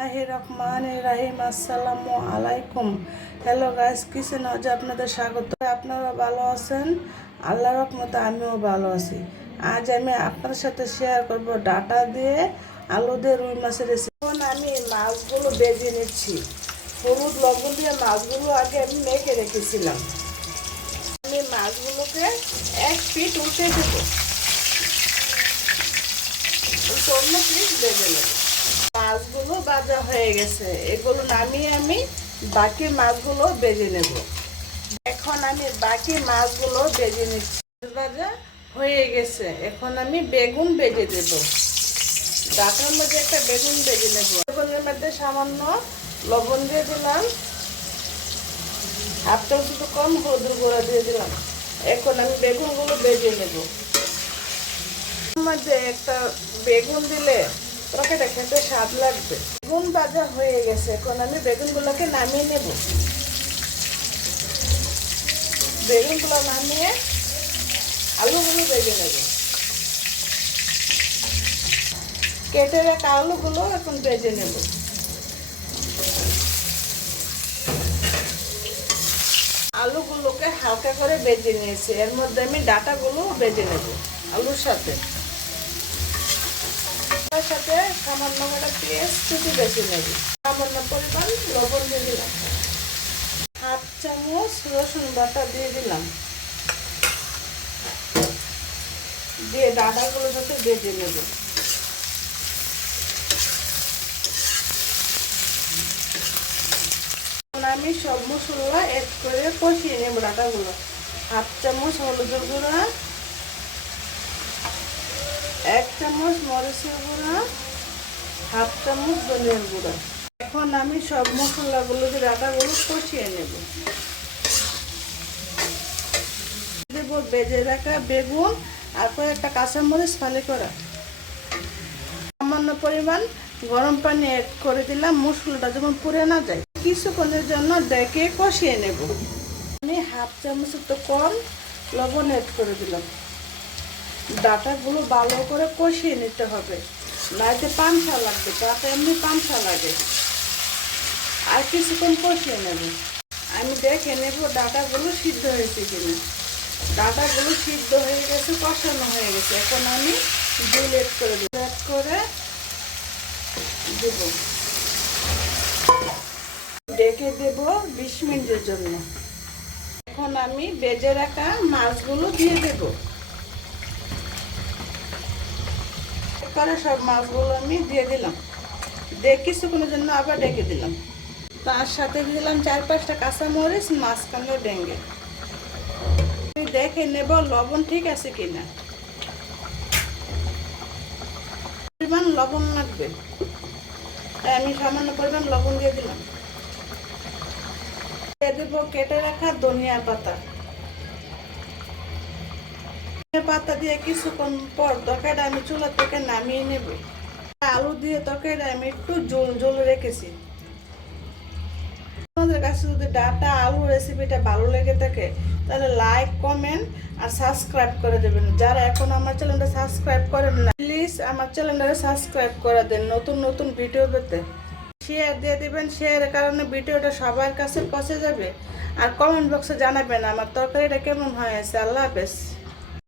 বিসমিল্লাহির রহমানির রহিম। আসসালামু আলাইকুম। হ্যালো গাইস, কিচেন হাউজে আপনাদের স্বাগত। আপনারা ভালো আছেন? আল্লাহর রহমতে আমিও ভালো আছি। আজ আমি আপনাদের সাথে শেয়ার করব ডাটা দিয়ে আলু দিয়ে রুই মাছের রেসিপি। এখন আমি মাছগুলো ভেজে নিচ্ছি। হলুদ লবণ দিয়ে মাছগুলো আগে আমি মেখে রেখেছিলাম। আমি মাছগুলোকে এক পিঠ উল্টে দেবো, অন্য পিঠ ভেজে নেব। মাছগুলো ভাজা হয়ে গেছে, এগুলো নামিয়ে আমি বাকি মাছগুলো ভেজে নেব। এখন আমি বাকি মাছগুলো ভেজে নিচ্ছি। ভাজা হয়ে গেছে, এখন আমি বেগুন ভেজে দেব। ডাটার মধ্যে একটা বেগুন ভেজে নেব। বেগুনের মধ্যে সামান্য লবণ দিয়ে দিলাম, হাফ চামচ কম হলুদের গুঁড়া দিয়ে দিলাম। এখন আমি বেগুনগুলো ভেজে নেব। মধ্যে একটা বেগুন দিলে তরকারিটা খেতে স্বাদ লাগবে। বেগুন ভাজা হয়ে গেছে, এখন আমি বেগুনগুলোকে নামিয়ে নেব। বেগুনগুলো নামিয়ে আলুগুলো ভেজে নেব। কেটে রাখা আলুগুলো এখন ভেজে নেব। আলুগুলোকে হালকা করে ভেজে নিয়েছি, এর মধ্যে আমি ডাটাগুলো ভেজে নেব আলুর সাথে। সাথে সামান্য একটা পেঁয়াজ কুচি বেশি নেব। সামান্য পরিমাণ লবণ দিয়ে দিলাম, হাফ চামচ রসুন বাটা দিয়ে দিলাম, দিয়ে ডাটাগুলোর সাথে ভেজে নেব। আমি সব মশলা এড করে কষিয়ে নেব ডাটাগুলো। হাফ চামচ হলুদের গুঁড়া, এক চামচ মরিচের গুঁড়া, হাফ চামচ ধনিয়ার গুঁড়া। এখন আমি সব মশলাগুলো দিয়ে ডাটাগুলো কষিয়ে নেব। দেব ভেজে রাখা বেগুন আর কয়েকটা কাঁচামরিচ ফালি করা। সামান্য পরিমাণ গরম পানি অ্যাড করে দিলাম, মশলাটা যেমন পুড়ে না যায়। কিছুক্ষণের জন্য ডেকে কষিয়ে নেব। আমি হাফ চামচের তো কম লবণ অ্যাড করে দিলাম। ডাটাগুলো ভালো করে কষিয়ে নিতে হবে, নাইতে পানসা লাগবে। ডাটা এমনি পানসা লাগে। আর কিছুক্ষণ কষিয়ে নেব। আমি দেখে নেব ডাটাগুলো সিদ্ধ হয়েছে কিনা। ডাটাগুলো সিদ্ধ হয়ে গেছে, কষানো হয়ে গেছে। এখন আমি জল অ্যাড করে দেব। অ্যাড করে দেব, ডেকে দেব 20 মিনিটের জন্য। এখন আমি ভেজে রাখা মাছগুলো দিয়ে দেব। করে সব মাছগুলো আমি দিয়ে দিলাম, দিয়ে কিছুক্ষণের জন্য আবার ডেকে দিলাম। তার সাথে দিলাম 4-5টা কাঁচামরিচ মাঝখানে ভেঙে। আমি দেখে নেব লবণ ঠিক আছে কিনা। পরিমাণ লবণ লাগবে, তাই আমি সামান্য পরিমাণ লবণ দিয়ে দিলাম। দিয়ে দেবো কেটে রাখা ধনিয়া পাতা। পাতা দিয়ে কিছুক্ষণ পর তরকারিটা আমি চুলা থেকে নামিয়ে নেব। আলু দিয়ে তরকারিটা আমি একটু ঝোল ঝোল রেখেছি। আপনাদের কাছে যদি ডাটা আলু রেসিপিটা ভালো লেগে থাকে তাহলে লাইক, কমেন্ট আর সাবস্ক্রাইব করে দেবেন। যারা এখন আমার চ্যানেলটা সাবস্ক্রাইব করেন না, প্লিজ আমার চ্যানেলটা সাবস্ক্রাইব করে দেন নতুন নতুন ভিডিও পেতে। শেয়ার দিয়ে দেবেন, শেয়ারের কারণে ভিডিওটা সবার কাছে পৌঁছে যাবে। আর কমেন্ট বক্সে জানাবেন আমার তরকারিটা কেমন হয়েছে। আল্লাহ হাফেজ।